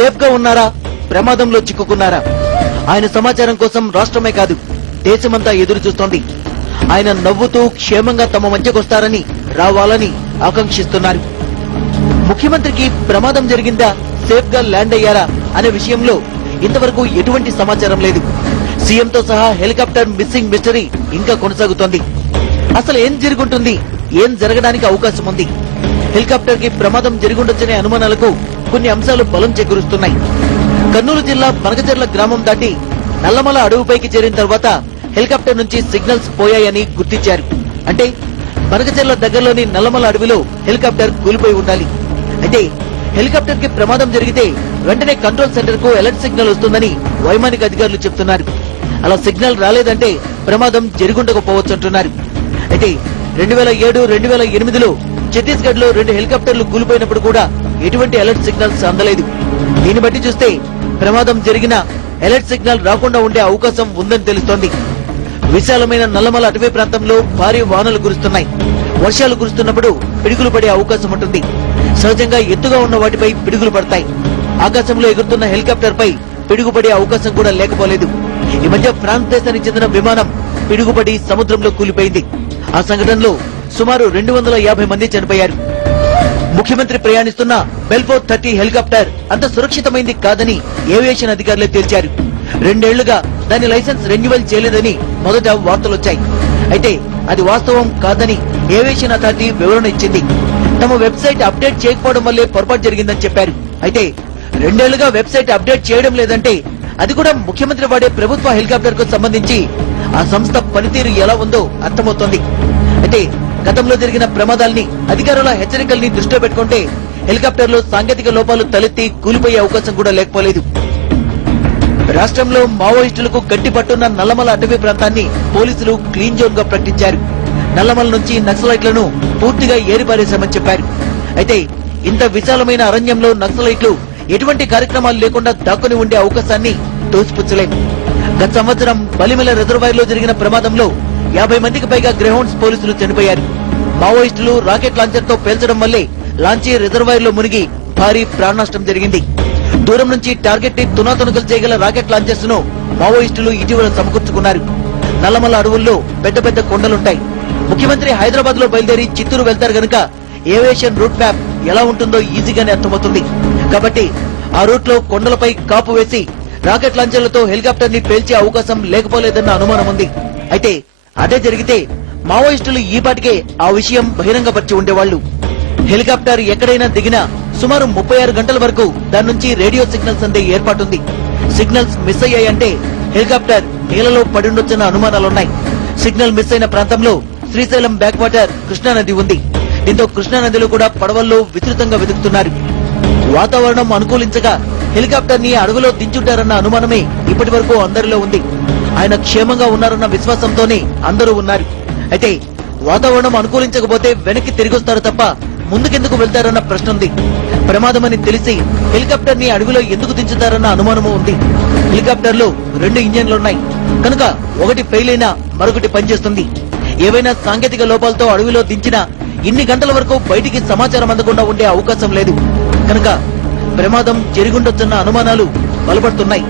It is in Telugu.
సేఫ్ గా ఉన్నారా, ప్రమాదంలో చిక్కుకున్నారా? ఆయన సమాచారం కోసం రాష్ట్రమే కాదు దేశమంతా ఎదురు చూస్తోంది. ఆయన నవ్వుతూ క్షేమంగా తమ మధ్యకొస్తారని, రావాలని ఆకాంక్షిస్తున్నారు. ముఖ్యమంత్రికి ప్రమాదం జరిగిందా, సేఫ్ గా ల్యాండ్ అయ్యారా అనే విషయంలో ఇంతవరకు ఎటువంటి సమాచారం లేదు. సీఎంతో సహా హెలికాప్టర్ మిస్సింగ్ మిస్టరీ ఇంకా కొనసాగుతోంది. అసలు ఏం జరుగుంటుంది, ఏం జరగడానికి అవకాశం ఉంది? హెలికాప్టర్ కి ప్రమాదం జరిగుండొచ్చనే అనుమానాలకు కొన్ని అంశాలు బలం చేకూరుస్తున్నాయి. కర్నూలు జిల్లా బనకచెర్ల గ్రామం దాటి నల్లమల అడవుపైకి చేరిన తర్వాత హెలికాప్టర్ నుంచి సిగ్నల్స్ పోయాయని గుర్తించారు. అంటే బనకచెర్ల దగ్గరలోని నల్లమల అడవిలో హెలికాప్టర్ కూలిపోయి ఉండాలి. అయితే హెలికాప్టర్ కి ప్రమాదం జరిగితే వెంటనే కంట్రోల్ సెంటర్ కు అలర్ట్ సిగ్నల్ వస్తుందని వైమానిక అధికారులు చెబుతున్నారు. అలా సిగ్నల్ రాలేదంటే ప్రమాదం జరిగుండకపోవచ్చు అంటున్నారు. అయితే 2007, 2008లో ఛత్తీస్గఢ్ లో 2 హెలికాప్టర్లు కూలిపోయినప్పుడు కూడా ఎటువంటి అలర్ట్ సిగ్నల్స్ అందలేదు. దీన్ని బట్టి చూస్తే ప్రమాదం జరిగిన అలర్ట్ సిగ్నల్ రాకుండా ఉండే అవకాశం ఉందని తెలుస్తోంది. విశాలమైన నల్లమల అటవీ ప్రాంతంలో భారీ వానలు కురుస్తున్నాయి. వర్షాలు కురుస్తున్నప్పుడు పిడుగులు పడే అవకాశం ఉంటుంది. సహజంగా ఎత్తుగా ఉన్న వాటిపై పిడుగులు పడతాయి. ఆకాశంలో ఎగురుతున్న హెలికాప్టర్ పై పిడుగుపడే అవకాశం కూడా లేకపోలేదు. ఈ మధ్య ఫ్రాన్స్ దేశానికి చెందిన విమానం పిడుగుపడి సముద్రంలో కూలిపోయింది. ఆ సంఘటనలో సుమారు 250 మంది చనిపోయారు. ముఖ్యమంత్రి ప్రయాణిస్తున్న బెల్ఫోర్ 30 హెలికాప్టర్ అంత సురక్షితమైంది కాదని ఏవియేషన్ అధికారులే తేల్చారు. 2 ఏళ్లుగా దాని లైసెన్స్ రెన్యువల్ చేయలేదని మొదట వార్తలొచ్చాయి. అయితే అది వాస్తవం కాదని ఏవియేషన్ అథారిటీ వివరణ ఇచ్చింది. తమ వెబ్సైట్ అప్డేట్ చేయకపోవడం వల్లే పొరపాటు జరిగిందని చెప్పారు. అయితే 2 ఏళ్లుగా వెబ్సైట్ అప్డేట్ చేయడం లేదంటే అది కూడా ముఖ్యమంత్రి వాడే ప్రభుత్వ హెలికాప్టర్ కు సంబంధించి ఆ సంస్థ పనితీరు ఎలా ఉందో అర్థమవుతోంది. అయితే గతంలో జరిగిన ప్రమాదాల్ని, అధికారుల హెచ్చరికల్ని దృష్టిలో పెట్టుకుంటే హెలికాప్టర్ లో సాంకేతిక లోపాలు తలెత్తి కూలిపోయే అవకాశం కూడా లేకపోలేదు. రాష్ట్రంలో మావోయిస్టులకు గట్టి పట్టున్న నల్లమల అటవీ ప్రాంతాన్ని పోలీసులు క్లీన్ జోన్ గా ప్రకటించారు. నల్లమల నుంచి నక్సలైట్లను పూర్తిగా ఏరిపారేశామని చెప్పారు. అయితే ఇంత విశాలమైన అరణ్యంలో నక్సలైట్లు ఎటువంటి కార్యక్రమాలు లేకుండా దాక్కుని ఉండే అవకాశాన్ని తోసిపుచ్చలేం. గత సంవత్సరం బలిమెల రిజర్వాయర్ లో జరిగిన ప్రమాదంలో 50 మందికి పైగా గ్రేహౌండ్స్ పోలీసులు చనిపోయారు. మావోయిస్టులు రాకెట్ లాంచర్ తో పేల్చడం వల్లే లాంచీ రిజర్వాయర్ లో మునిగి భారీ ప్రాణనష్టం జరిగింది. దూరం నుంచి టార్గెట్ ని తునాతునకలు చేయగల రాకెట్ లాంచర్స్ ను మావోయిస్టులు ఇటీవల సమకూర్చుకున్నారు. నల్లమల అడవుల్లో పెద్ద పెద్ద కొండలుంటాయి. ముఖ్యమంత్రి హైదరాబాద్ లో బయలుదేరి చిత్తూరు వెళ్తారు గనుక ఏవియేషన్ రూట్ మ్యాప్ ఎలా ఉంటుందో ఈజీగానే అర్థమవుతుంది. కాబట్టి ఆ రూట్ లో కొండలపై కాపు వేసి రాకెట్ లాంచర్లతో హెలికాప్టర్ ని పేల్చే అవకాశం లేకపోలేదన్న అనుమానం ఉంది. అయితే అదే జరిగితే మావోయిస్టులు ఈపాటికే ఆ విషయం బహిరంగపరిచి ఉండేవాళ్లు. హెలికాప్టర్ ఎక్కడైనా దిగినా సుమారు 36 గంటల వరకు దాని నుంచి రేడియో సిగ్నల్స్ అందే ఏర్పాటుంది. సిగ్నల్స్ మిస్ అయ్యాయంటే హెలికాప్టర్ నీళ్లలో పడుండొచ్చన్న అనుమానాలున్నాయి. సిగ్నల్ మిస్ అయిన ప్రాంతంలో శ్రీశైలం బ్యాక్ వాటర్ కృష్ణానది ఉంది. దీంతో కృష్ణానదిలో కూడా పడవల్లో విస్తృతంగా వెతుకుతున్నారు. వాతావరణం అనుకూలించగా హెలికాప్టర్ ని అడవిలో దించుంటారన్న అనుమానమే ఇప్పటి వరకు అందరిలో ఉంది. ఆయన క్షేమంగా ఉన్నారన్న విశ్వాసంతోనే అందరూ ఉన్నారు. అయితే వాతావరణం అనుకూలించకపోతే వెనక్కి తిరిగొస్తారు తప్ప ముందుకెందుకు వెళ్తారన్న ప్రశ్న ఉంది. ప్రమాదమని తెలిసి హెలికాప్టర్ ని అడవిలో ఎందుకు దించుతారన్న అనుమానమూ ఉంది. హెలికాప్టర్ లో 2 ఇంజన్లున్నాయి కనుక ఒకటి ఫెయిల్ అయినా మరొకటి పనిచేస్తుంది. ఏవైనా సాంకేతిక లోపాలతో అడవిలో దించినా ఇన్ని గంటల వరకు బయటికి సమాచారం అందకుండా ఉండే అవకాశం లేదు. కనుక ప్రమాదం జరిగుండొచ్చన్న అనుమానాలు బలపడుతున్నాయి.